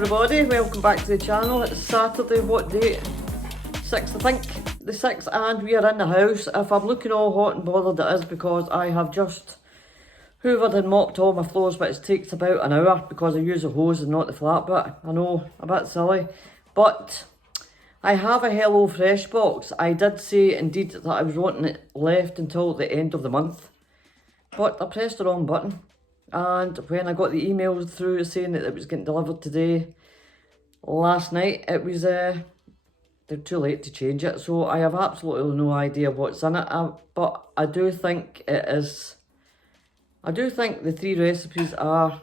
everybody, welcome back to the channel. It's Saturday, what date? 6th, I think, the 6th, and we are in the house. If I'm looking all hot and bothered, it is because I have just hoovered and mopped all my floors, but it takes about an hour because I use a hose and not the flat bit. I know, a bit silly, but I have a Hello Fresh box. I did say indeed that I was wanting it left until the end of the month, but I pressed the wrong button. And when I got the email through saying that it was getting delivered today, last night, it was, they're too late to change it. So I have absolutely no idea what's in it. But I do think it is, I do think the 3 recipes are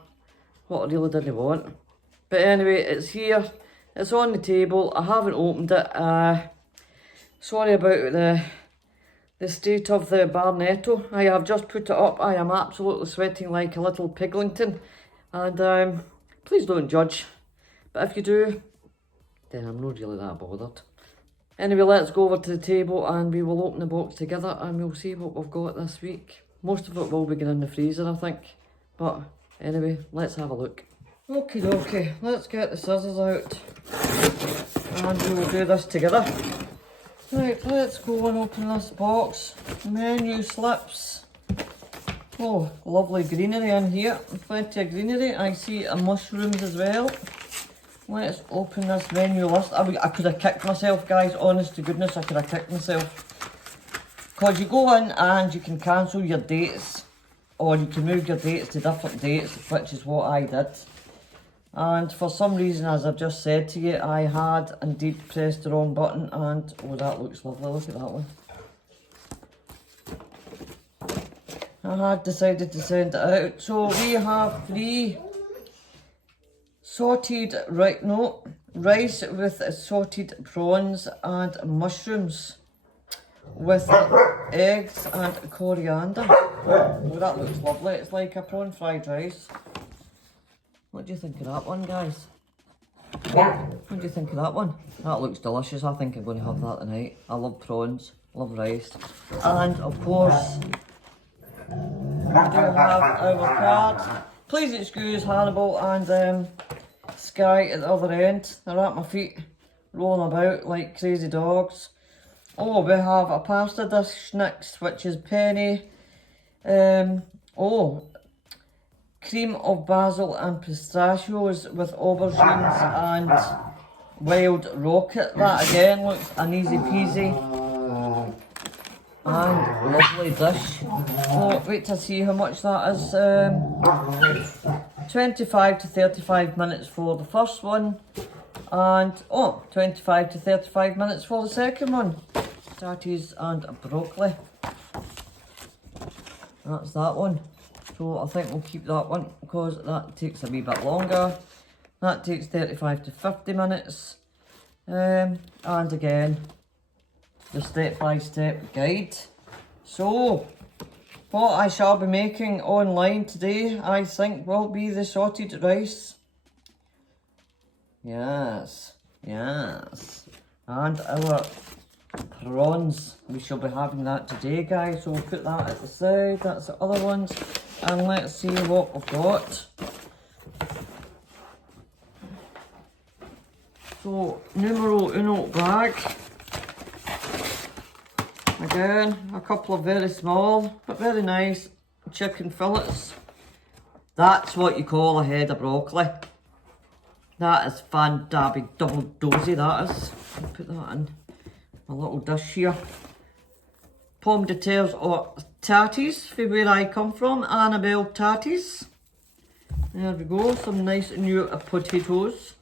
what I really didn't want. But anyway, it's here. It's on the table. I haven't opened it. Sorry about the state of the Barnetto. I have just put it up. I am absolutely sweating like a little piglington. And please don't judge. But if you do, then I'm not really that bothered. Anyway, let's go over to the table and we will open the box together and we'll see what we've got this week. Most of it will be in the freezer, I think. But anyway, let's have a look. Okie dokie, let's get the scissors out. And we will do this together. Right, let's go and open this box. Menu slips. Oh, lovely greenery in here. Plenty of greenery. I see mushrooms as well. Let's open this menu list. I could have kicked myself, guys. Honest to goodness, I could have kicked myself. Because you go in and you can cancel your dates. Or you can move your dates to different dates, which is what I did. And for some reason, as I've just said to you, I had indeed pressed the wrong button and, oh, that looks lovely, look at that one. I had decided to send it out. So we have 3 sauteed, rice with sauteed prawns and mushrooms with eggs and coriander. Oh, that looks lovely. It's like a prawn fried rice. What do you think of that one, guys? What do you think of that one? That looks delicious. I think I'm going to have that tonight. I love prawns, love rice. And of course, we do have our cards. Please excuse Hannibal and Sky at the other end. They're at my feet, rolling about like crazy dogs. Oh, we have a pasta dish next, which is penne. Cream of basil and pistachios with aubergines and wild rocket. That again looks an easy peasy and lovely dish. Oh, wait to see how much that is. 25 to 35 minutes for the first one and 25 to 35 minutes for the second one. Potatoes and broccoli. That's that one. So I think we'll keep that one because that takes a wee bit longer. That takes 35 to 50 minutes. And again, the step-by-step guide. So, what I shall be making online today, I think, will be the sauteed rice. Yes, yes. And our prawns. We shall be having that today, guys. So we'll put that at the side. That's the other ones. And let's see what we've got. So, numero uno bag. Again, a couple of very small, but very nice chicken fillets. That's what you call a head of broccoli. That is fan-dabby, double dozy, that is. I'll put that in a little dish here. Pomme de terres or tatties, from where I come from, Annabelle tatties. There we go, some nice new potatoes.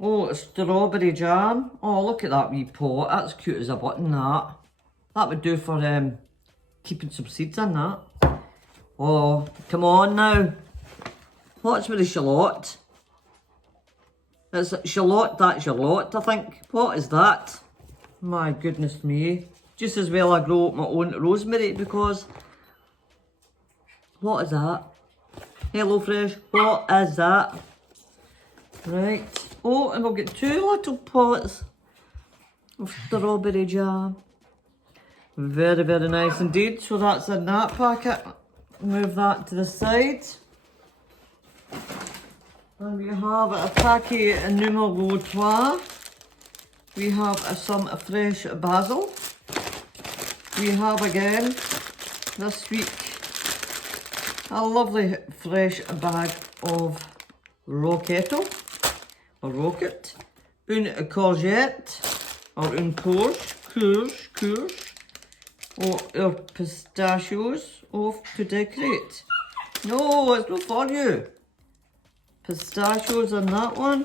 Oh, strawberry jam. Oh, look at that wee pot, that's cute as a button, that. That would do for keeping some seeds in that. Oh, come on now. What's with the shallot? It's shallot, that's your lot, I think. What is that? My goodness me. Just as well I grow my own rosemary because, what is that? Hello Fresh, what is that? Right, oh, and we'll get 2 little pots of strawberry jam. Very, very nice indeed. So that's in that packet. Move that to the side. And we have a packet numero 3. We have some fresh basil. We have again this week a lovely fresh bag of roquetto or rocket, une courgette or une courge, or our pistachios off to decorate. No, it's not for you. Pistachios on that one.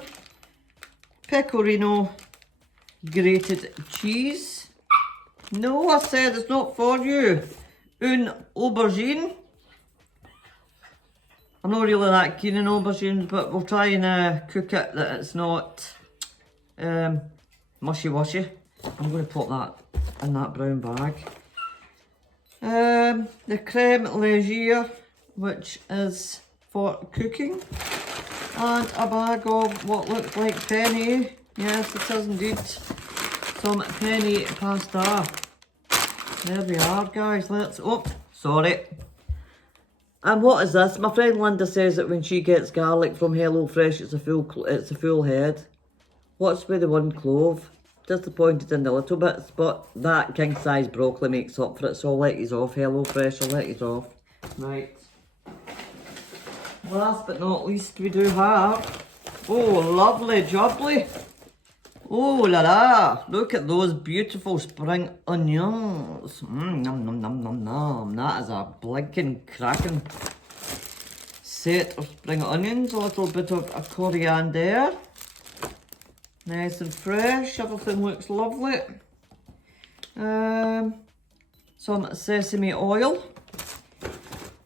Pecorino grated cheese. No, I said it's not for you. Une aubergine. I'm not really that keen on aubergines, but we'll try and cook it that it's not mushy-washy. I'm going to put that in that brown bag. The creme légère, which is for cooking. And a bag of what looks like penne. Yes, it is indeed. Some penne pasta. There we are, guys. Let's... Oh, sorry. And what is this? My friend Linda says that when she gets garlic from HelloFresh, it's a full head. What's with the one clove? Disappointed in the little bits, but that king size broccoli makes up for it. So I'll let you off, HelloFresh. I'll let you off. Right. Last but not least, we do have... Oh, lovely jubbly. Oh la la, look at those beautiful spring onions. Nom nom nom nom nom. That is a blinking cracking set of spring onions. A little bit of a coriander. Nice and fresh, everything looks lovely. Some sesame oil.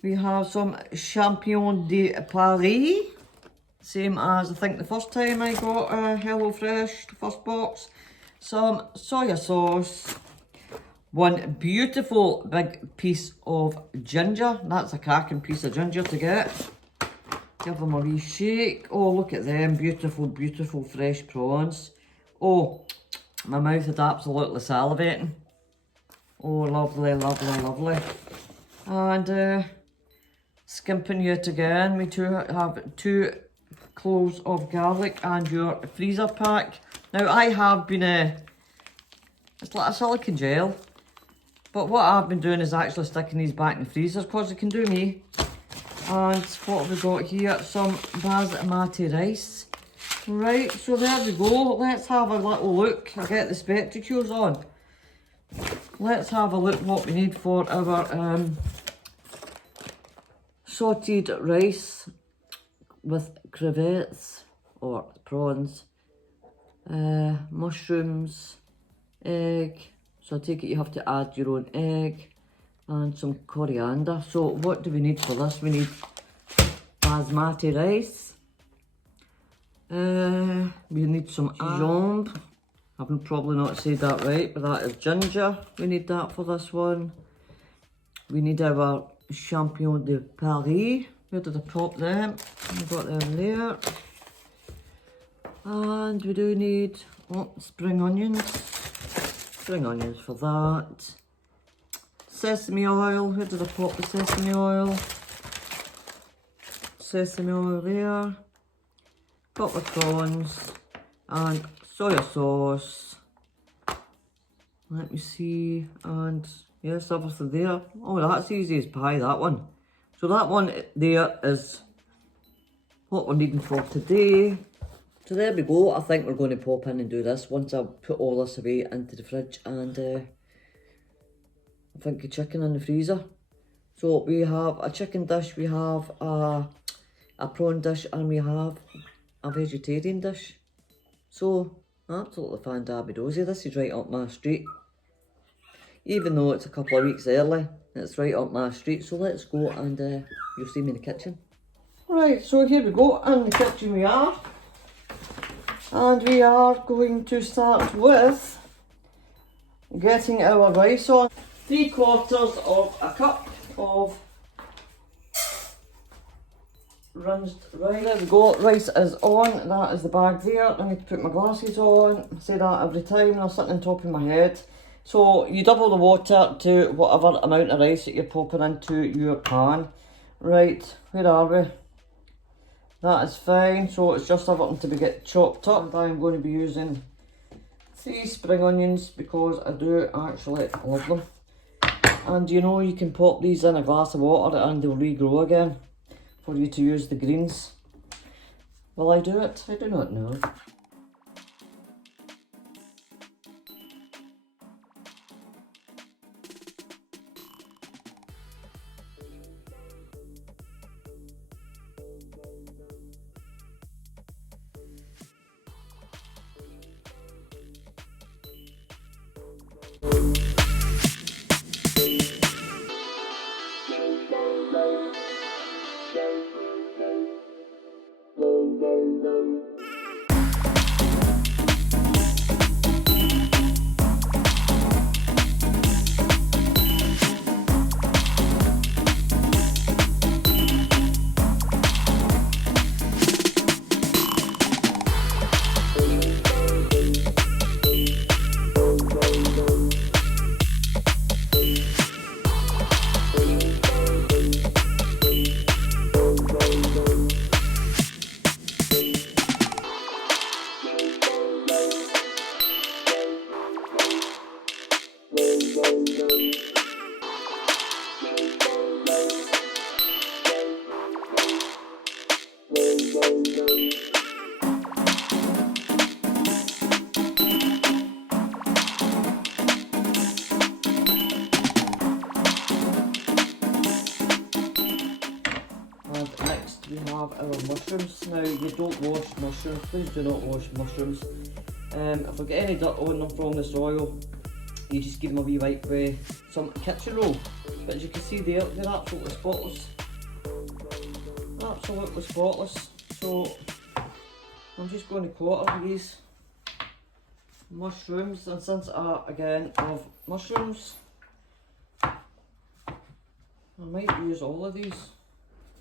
We have some champignon de Paris. Same as I think the first time I got HelloFresh, the first box. Some soya sauce. One beautiful big piece of ginger. That's a cracking piece of ginger to get. Give them a wee shake. Oh, look at them beautiful, beautiful fresh prawns. Oh, my mouth is absolutely salivating. Oh, lovely, lovely, lovely. And skimping yet again, we have 2 cloves of garlic and your freezer pack. Now I have been it's like a silicone gel, but what I've been doing is actually sticking these back in the freezer because it can do me. And what have we got here? Some basmati rice. Right, so there we go. Let's have a little look. I'll get the spectacles on. Let's have a look what we need for our sauteed rice with crevettes or prawns, mushrooms, egg. So I take it you have to add your own egg and some coriander. So what do we need for this? We need basmati rice. We need some jambe. I've probably not said that right, but that is ginger. We need that for this one. We need our champignon de Paris. Where did I pop them? I've got them there. And we do need spring onions. Spring onions for that. Sesame oil. Where did I pop the sesame oil? Sesame oil there. Couple of prawns. And soya sauce. Let me see. And yes, everything there. Oh, that's easy as pie, that one. So that one there is what we're needing for today. So there we go. I think we're going to pop in and do this once I put all this away into the fridge, and I think a chicken in the freezer. So we have a chicken dish, we have a prawn dish, and we have a vegetarian dish. So absolutely fantabulous. This is right up my street. Even though it's a couple of weeks early, it's right up my street. So let's go and you'll see me in the kitchen. Right, so here we go, in the kitchen we are. And we are going to start with getting our rice on. 3/4 of a cup of rinsed rice. There we go, rice is on. That is the bag there. I need to put my glasses on. I say that every time when I'm sitting on top of my head. So you double the water to whatever amount of rice that you're popping into your pan. Right, where are we? That is fine, so it's just everything to be get chopped up. And I'm going to be using 3 spring onions because I do actually love them. And you know, you can pop these in a glass of water and they'll regrow again for you to use the greens. Will I do it? I do not know. Next we have our mushrooms. Now you don't wash mushrooms, please do not wash mushrooms. If I get any dirt on them from the soil, you just give them a wee wipe with some kitchen roll. But as you can see there, they're absolutely spotless. Absolutely spotless. So I'm just going to quarter these mushrooms, and since I again love mushrooms, I might use all of these.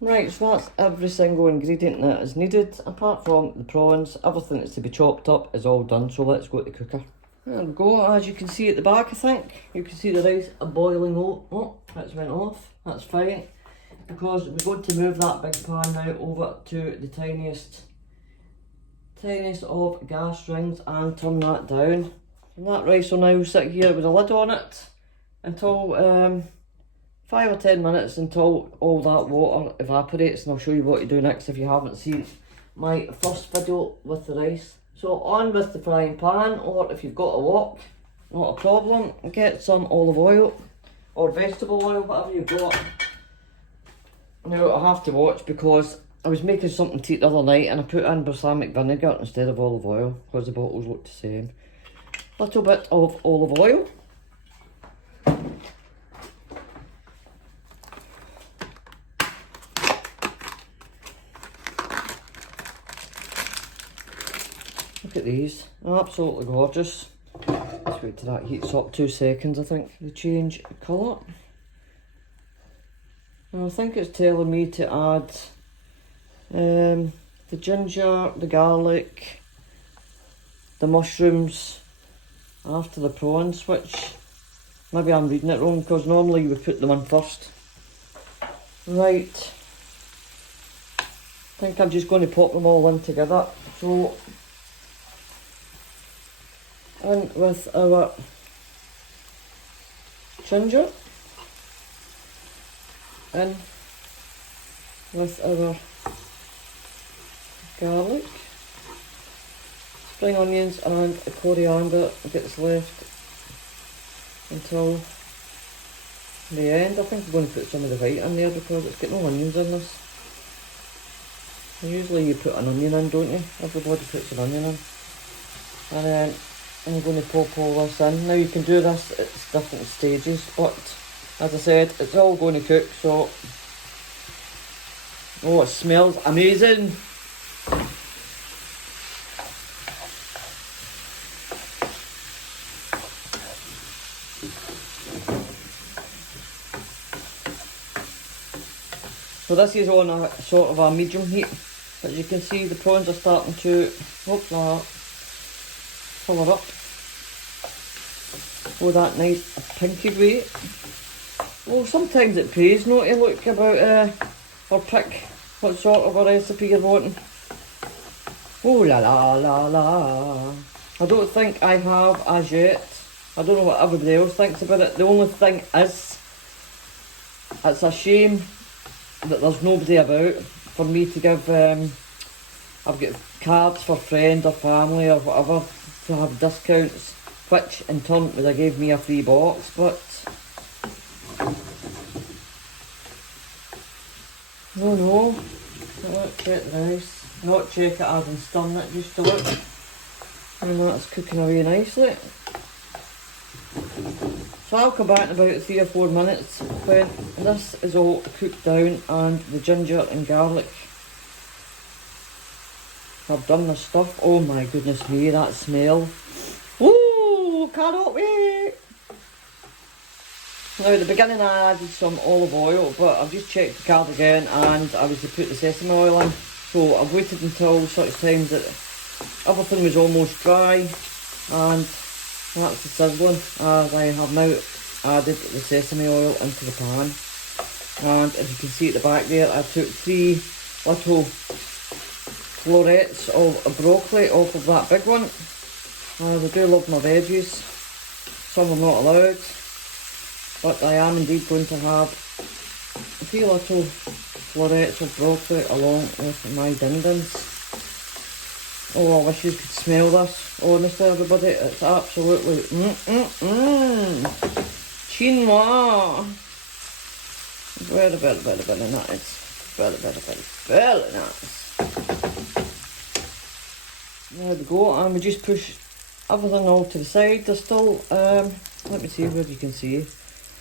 Right, so that's every single ingredient that is needed, apart from the prawns. Everything that's to be chopped up is all done, so let's go to the cooker. There we go, as you can see at the back, I think, you can see the rice boiling. Oh, that's went off, that's fine, because we're going to move that big pan now over to the tiniest of gas rings and turn that down. And that rice will now sit here with a lid on it until 5 or 10 minutes, until all that water evaporates, and I'll show you what to do next if you haven't seen my first video with the rice. So on with the frying pan, or if you've got a wok, not a problem, get some olive oil or vegetable oil, whatever you've got. Now I have to watch because I was making something to eat the other night and I put in balsamic vinegar instead of olive oil because the bottles look the same. Little bit of olive oil. Look at these, absolutely gorgeous. Let's wait till that heats up 2 seconds, I think. They change colour. Now I think it's telling me to add the ginger, the garlic, the mushrooms after the prawns, which maybe I'm reading it wrong because normally we put them in first. Right, I think I'm just going to pop them all in together. So in with our ginger, in with our garlic, spring onions and a coriander gets left until the end. I think I'm going to put some of the white in there because it's got no onions in this. And usually you put an onion in, don't you? Everybody puts an onion in. And then I'm going to pop all this in. Now you can do this at different stages, but as I said, it's all going to cook, so... Oh, it smells amazing! So this is on a sort of a medium heat. As you can see, the prawns are starting to colour up. Oh, that nice pinky grey. Well, sometimes it pays not to look about or pick what sort of a recipe you're wanting. Oh la la la la. I don't think I have as yet. I don't know what everybody else thinks about it. The only thing is, it's a shame that there's nobody about for me to give, I've got cards for friends or family or whatever to have discounts, which in turn would have gave me a free box, but no, not check the rice, not check it as in stirring it just to look, and that's cooking away nicely. So I'll come back in about 3 or 4 minutes when this is all cooked down and the ginger and garlic have done the stuff. Oh my goodness me, that smell. Ooh, cannot wait. Now at the beginning I added some olive oil, but I've just checked the card again and I was to put the sesame oil in. So I've waited until such times that everything was almost dry, and that's the sizzling, as I have now added the sesame oil into the pan. And as you can see at the back there, I took 3 little florets of broccoli off of that big one. As I do love my veggies, some are not allowed, but I am indeed going to have 3 little florets of broccoli along with my din-dins. Oh, I wish you could smell this, honestly everybody, it's absolutely chinois. Very, very, very, very nice. Very, very, very, very nice. There we go, and we just push everything all to the side. There's still, let me see where you can see,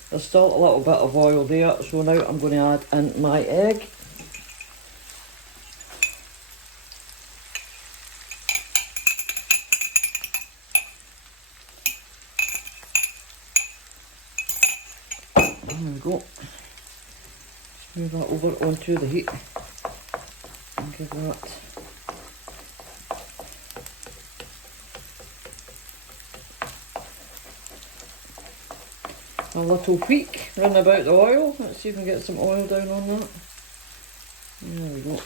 there's still a little bit of oil there, so now I'm going to add in my egg. There we go. Just move that over onto the heat and give that a little tweak round about the oil. Let's see if we can get some oil down on that. There we go.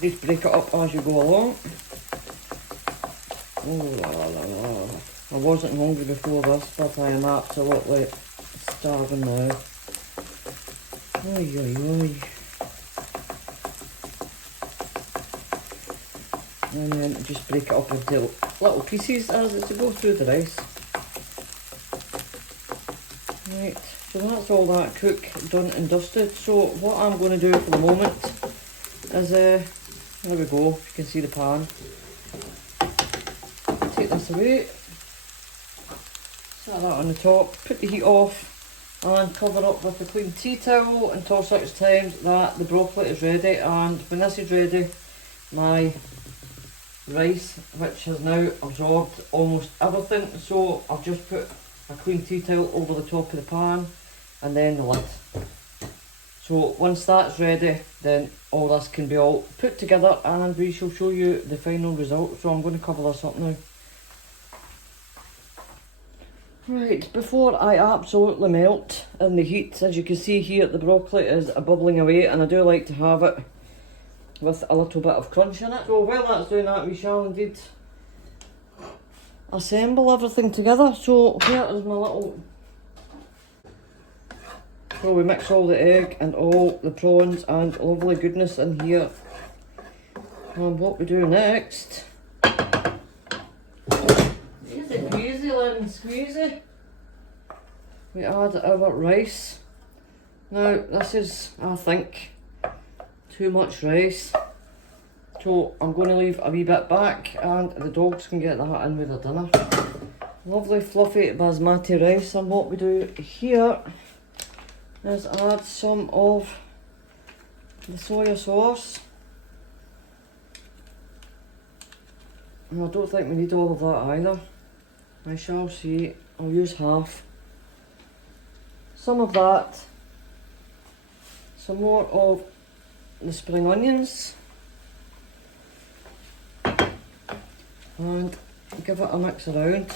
Just break it up as you go along. Oh la la la la. I wasn't hungry before this, but I am absolutely starving now. Oi oi oi. And then just break it up into little pieces as it's to go through the rice. Right, so that's all that cook done and dusted. So what I'm going to do for the moment is, there we go, if you can see the pan. Take this away, set that on the top, put the heat off and cover up with a clean tea towel until such times that the broccoli is ready. And when this is ready, my rice, which has now absorbed almost everything, so I've just put a clean tea towel over the top of the pan and then the lid. So once that's ready, then all this can be all put together and we shall show you the final result. So I'm going to cover this up now. Right, before I absolutely melt in the heat, as you can see here, the broccoli is bubbling away, and I do like to have it with a little bit of crunch in it. So while that's doing that, we shall indeed assemble everything together. So here is my little, so we mix all the egg and all the prawns and lovely goodness in here. And what we do next, easy peasy lemon squeezy, we add our rice. Now this is, I think, too much rice, so I'm going to leave a wee bit back and the dogs can get that in with their dinner. Lovely fluffy basmati rice, and what we do here is add some of the soya sauce. And I don't think we need all of that either. I shall see, I'll use half. Some of that, some more of the spring onions, and give it a mix around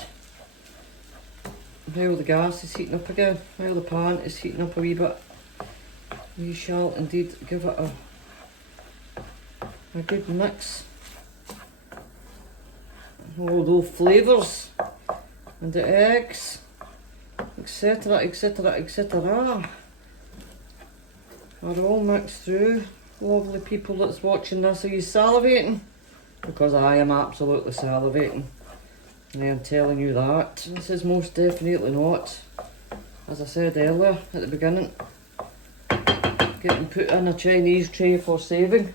while the gas is heating up again, while the pan is heating up a wee bit. we shall indeed give it a good mix. All those flavours and the eggs, etc, etc, etc, are all mixed through. Lovely people that's watching this, are you salivating? Because I am absolutely salivating. I am telling you that. This is most definitely not, as I said earlier at the beginning, getting put in a Chinese tray for saving.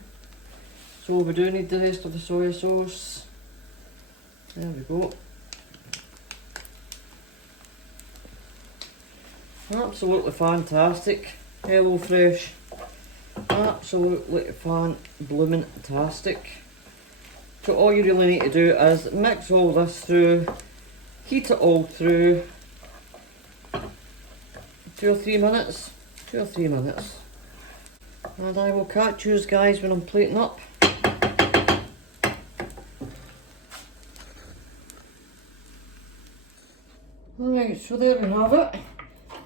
So we do need the rest of the soy sauce. There we go. Absolutely fantastic. Hello Fresh. Absolutely fan-bloomin-tastic. So all you really need to do is mix all this through, heat it all through, 2 or 3 minutes, 2 or 3 minutes. And I will catch you guys when I'm plating up. Right, so there we have it.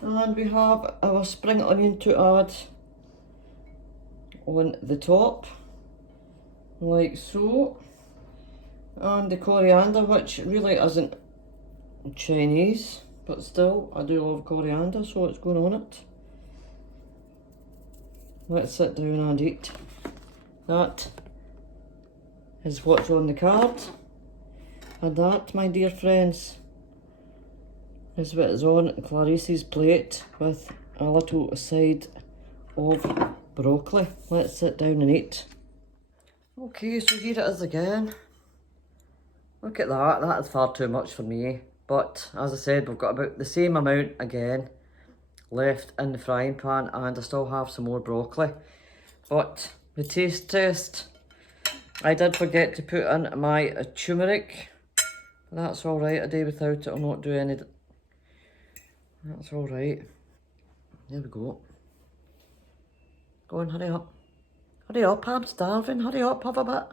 And we have our spring onion to add on the top, like so. And the coriander, which really isn't Chinese, but still, I do love coriander, so it's going on it. Let's sit down and eat. That is what's on the card. And that, my dear friends, is what is on Clarice's plate with a little side of broccoli. Let's sit down and eat. Okay, so here it is again. Look at that, that is far too much for me. But as I said, we've got about the same amount again left in the frying pan, and I still have some more broccoli. But the taste test, I did forget to put in my turmeric. That's alright, a day without it, I'll not do any. That's alright. There we go. Go on, hurry up. Hurry up, I'm starving. Hurry up, have a bit.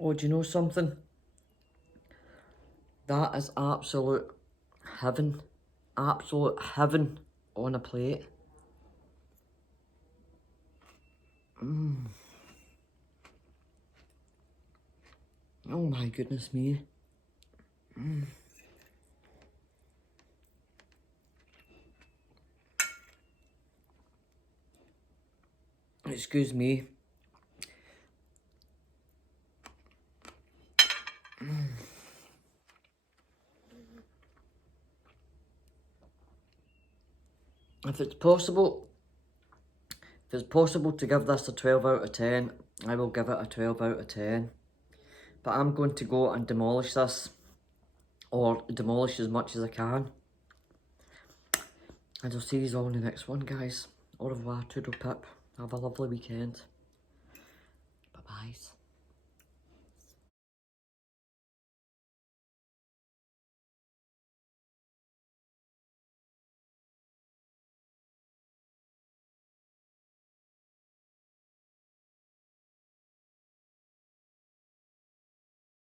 Oh, do you know something? That is absolute heaven. Absolute heaven on a plate. Oh my goodness me. Excuse me. If it's possible to give this a 12 out of 10, I will give it a 12 out of 10. But I'm going to go and demolish this, or demolish as much as I can. And I'll see you all in the next one, guys. Au revoir, toodle pip. Have a lovely weekend. Bye-bye.